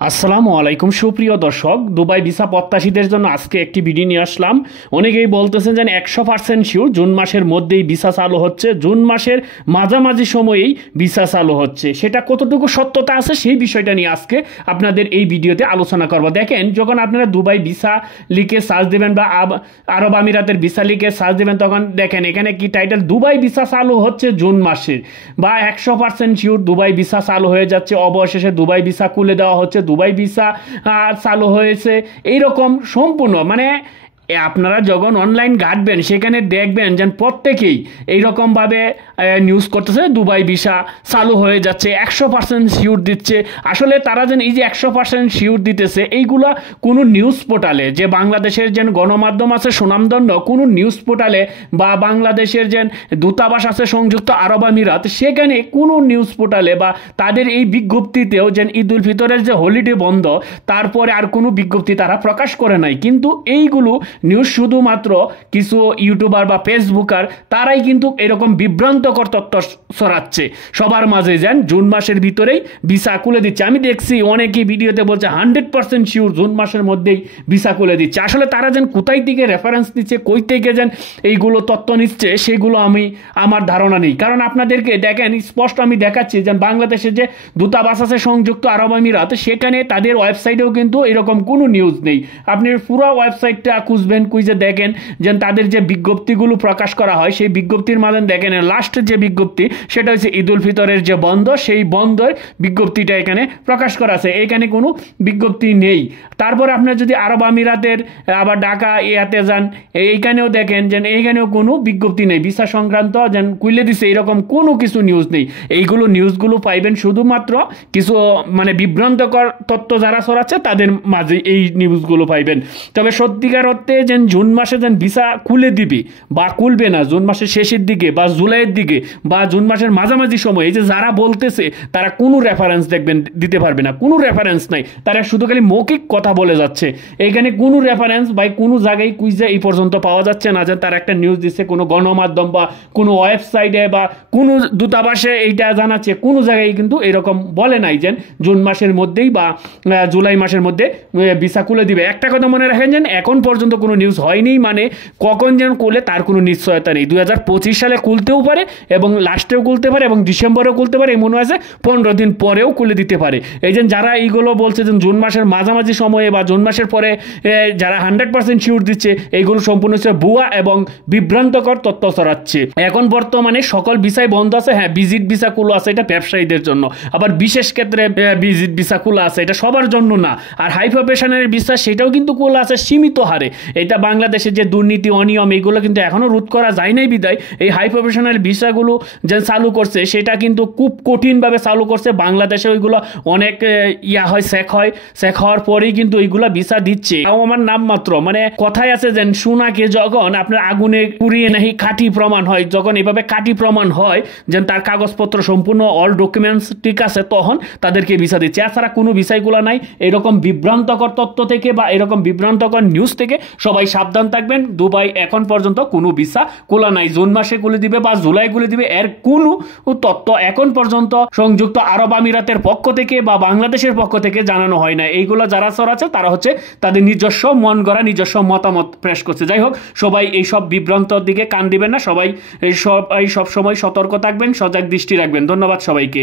আসসালামু আলাইকুম সুপ্রিয় দর্শক, দুবাই ভিসা প্রত্যাশীদের জন্য আজকে একটি ভিডিও নিয়ে আসলাম। অনেকেই বলতেছেন যে 100% শিওর জুন মাসের মধ্যেই ভিসা চালু হচ্ছে, জুন মাসের মাঝামাঝি সময়েই ভিসা চালু হচ্ছে। সেটা কতটুকু সত্যতা আছে সেই বিষয়টা নিয়ে আজকে আপনাদের এই ভিডিওতে আলোচনা করব। দেখেন, যখন আপনারা দুবাই ভিসা লিখে সার্চ দেবেন বা আরব আমিরাতের ভিসা লিখে সার্চ দেবেন, তখন দেখেন এখানে কি টাইটেল, দুবাই ভিসা চালু হচ্ছে জুন মাসে, বা 100% শিওর দুবাই ভিসা চালু হয়ে যাচ্ছে, অবশেষে দুবাই ভিসা খুলে দেওয়া হচ্ছে, দুবাই ভিসা চালু হয়েছে, এইরকম সম্পূর্ণ মানে আপনারা যখন অনলাইন ঘাটবেন সেখানে দেখবেন যে প্রত্যেকেই এইরকমভাবে নিউজ করতেছে দুবাই ভিসা চালু হয়ে যাচ্ছে, 100% শিওর দিচ্ছে। আসলে তারা যেন এই যে 100% শিওর দিতেছে, এইগুলা কোনো নিউজ পোর্টালে, যে বাংলাদেশের যে গণমাধ্যম আছে সুনামধন্য কোনো নিউজ পোর্টালে, বা বাংলাদেশের যে দূতাবাস আছে সংযুক্ত আরব আমিরাত, সেখানে কোনো নিউজ পোর্টালে বা তাদের এই বিজ্ঞপ্তিতেও যে ঈদ উল ফিতরের যে হলিডে বন্ধ, তারপরে আর কোনো বিজ্ঞপ্তি তারা প্রকাশ করে নাই। কিন্তু এইগুলো নিউজ শুধুমাত্র কিছু ইউটিউবার বা ফেসবুকার, তারাই কিন্তু এরকম বিভ্রান্তকর তথ্য ছড়াচ্ছে সবার মাঝে, যেন জুন মাসের ভিতরেই ভিসা খুলে দিচ্ছে। আমি দেখছি অনেকেই ভিডিওতে বলছে 100% শিওর জুন মাসের মধ্যেই ভিসা খুলে দিচ্ছে। আসলে তারা যেন কোথায় থেকে রেফারেন্স দিচ্ছে, কই থেকে যেন এইগুলো তথ্য নিচ্ছে, সেগুলো আমার ধারণা নেই। কারণ আপনাদেরকে দেখেন স্পষ্ট আমি দেখাচ্ছি যে বাংলাদেশের যে দূতাবাস আছে সংযুক্ত আরব আমিরাত, সেখানে তাদের ওয়েবসাইটেও কিন্তু এরকম কোনো নিউজ নেই। আপনি পুরো ওয়েবসাইটটা খুঁজবেন, খুঁজে দেখেন যে তাদের যে বিজ্ঞপ্তিগুলো প্রকাশ করা হয়, সেই বিজ্ঞপ্তির মাঝে দেখেন লাস্ট যে বিজ্ঞপ্তি, সেটা হচ্ছে ঈদ উল ফিতরের যে বন্ধ, সেই বন্ধের বিজ্ঞপ্তিটা এখানে প্রকাশ করা আছে, এখানে কোনো বিজ্ঞপ্তি নেই। তারপর আপনার যদি আরব আমিরাতের আবার ঢাকা ইয়াতে যান, এইখানেও দেখেন যে এইখানেও কোনো বিজ্ঞপ্তি নেই, ভিসা সংক্রান্ত যেন খুলে দিছে এরকম কোনো কিছু নিউজ নেই। এইগুলো নিউজগুলো পাইবেন শুধুমাত্র কিছু মানে বিভ্রান্তকর তথ্য যারা ছড়াচ্ছে তাদের মাঝে এই নিউজগুলো পাইবেন। তবে সত্যিকার অর্থে যেন জুন মাসে যেন ভিসা খুলে দিবে বা খুলবে না জুন মাসের শেষের দিকে বা জুলাইয়ের দিকে বা জুন মাসের মাঝামাঝি সময়, এই যে যারা বলতেছে তারা কোনো রেফারেন্স দেখবেন দিতে পারবে না, কোনো রেফারেন্স নাই, তারা শুধু খালি মৌখিক কথা বলে যাচ্ছে। এখানে কোনো রেফারেন্স বা কোনো জায়গায় কুইজে এই পর্যন্ত পাওয়া যাচ্ছে না যে তারা একটা নিউজ দিচ্ছে কোনো গণমাধ্যম বা কোনো ওয়েবসাইটে বা কোনো দূতাবাসে এইটা জানাচ্ছে, কোনো জায়গায় কিন্তু এরকম বলে নাই যে জুন মাসের মধ্যেই বা জুলাই মাসের মধ্যে ভিসা খুলে দিবে। একটা কথা মনে রাখেন যে এখন পর্যন্ত কোনো নিউজ হয়নি, মানে কখন যেন খুলে তার কোনো নিশ্চয়তা নেই। 2025 সালে খুলতেও পারে এবং লাস্টেও খুলতে পারে এবং ডিসেম্বরেও খুলতে পারে, মনে হয় 15 দিন পরেও খুলে দিতে পারে। এই যে যারা এইগুলো বলছে যে জুন মাসের মাঝামাঝি সময়ে বা জুন মাসের পরে যারা 100% শিওর দিচ্ছে, এইগুলো সম্পূর্ণ হচ্ছে ভুয়া এবং বিভ্রান্তকর তথ্য ছড়াচ্ছে। এখন বর্তমানে সকল ভিসাই বন্ধ আছে, হ্যাঁ ভিজিট ভিসা খোলা আছে, এটা ব্যবসায়ীদের জন্য, আবার বিশেষ ক্ষেত্রে ভিজিট ভিসা খোলা আছে, এটা সবার জন্য না। আর হাই প্রফেশনের ভিসা সেটাও কিন্তু খোলা আছে সীমিত হারে। এটা বাংলাদেশের যে দুর্নীতি অনিয়ম এগুলো কিন্তু এখনো রোধ করা যায় নাই বিদায় এই হাই প্রফেশনাল ভিসাগুলো যে চালু করছে, সেটা কিন্তু খুব কঠিনভাবে চালু করছে। বাংলাদেশে ওইগুলো অনেক হয় চেক হওয়ার পরেই কিন্তু ওইগুলা ভিসা দিচ্ছে। আমার নাম মাত্র, মানে কথায় আছে যে সোনাকে যখন আপনার আগুনে পুড়িয়ে নাহি খাঁটি প্রমাণ হয়, যখন এভাবে খাঁটি প্রমাণ হয় যে তার কাগজপত্র সম্পূর্ণ অল ডকুমেন্টস ঠিক আছে, তখন তাদেরকে ভিসা দিচ্ছে। এছাড়া কোনো ভিসাইগুলো নাই। এরকম বিভ্রান্তকর তথ্য থেকে বা এরকম বিভ্রান্তকর নিউজ থেকে সবাই সাবধান থাকবেন। দুবাই এখন পর্যন্ত কোনো ভিসা খোলা নাই, জুন মাসে খুলে দিবে বা জুলাই খুলে দিবে এর কোনো তথ্য এখন পর্যন্ত সংযুক্ত আরব আমিরাতের পক্ষ থেকে বা বাংলাদেশের পক্ষ থেকে জানানো হয় না। এইগুলো যারা ছড়াচ্ছে তারা হচ্ছে তাদের নিজস্ব মন গড়া নিজস্ব মতামত পেশ করছে। যাই হোক, সবাই এইসব বিভ্রান্তর দিকে কান দিবেন না, সবাই সব সময় সতর্ক থাকবেন, সজাগ দৃষ্টি রাখবেন। ধন্যবাদ সবাইকে।